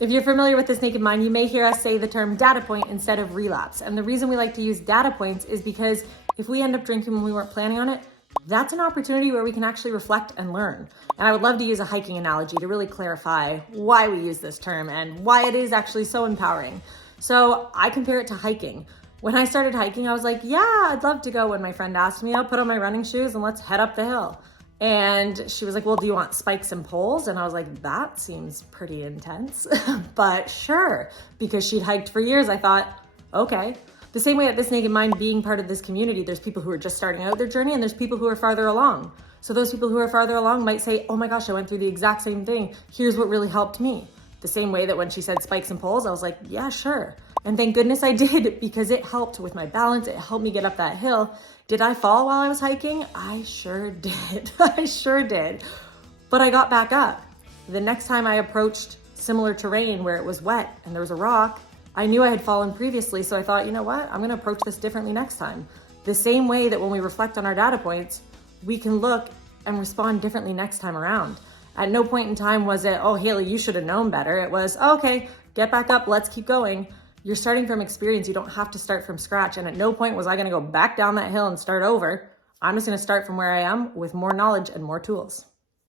If you're familiar with This Naked Mind, you may hear us say the term data point instead of relapse. And the reason we like to use data points is because if we end up drinking when we weren't planning on it, that's an opportunity where we can actually reflect and learn. And I would love to use a hiking analogy to really clarify why we use this term and why it is actually so empowering. So I compare it to hiking. When I started hiking, I was like, yeah, I'd love to go. When my friend asked me, I'll put on my running shoes and let's head up the hill. And she was like, well, do you want spikes and poles? And I was like, that seems pretty intense, but sure. Because she'd hiked for years, I thought, okay. The same way at This Naked Mind, being part of this community, there's people who are just starting out their journey and there's people who are farther along. So those people who are farther along might say, oh my gosh, I went through the exact same thing. Here's what really helped me. The same way that when she said spikes and poles, I was like, yeah, sure. And thank goodness I did, because it helped with my balance. It helped me get up that hill. Did I fall while I was hiking? I sure did. I sure did. But I got back up. The next time I approached similar terrain where it was wet and there was a rock, I knew I had fallen previously. So I thought, you know what? I'm gonna approach this differently next time. The same way that when we reflect on our data points, we can look and respond differently next time around. At no point in time was it, oh, Haley, you should have known better. It was, oh, okay, get back up, let's keep going. You're starting from experience. You don't have to start from scratch. And at no point was I gonna go back down that hill and start over. I'm just gonna start from where I am with more knowledge and more tools.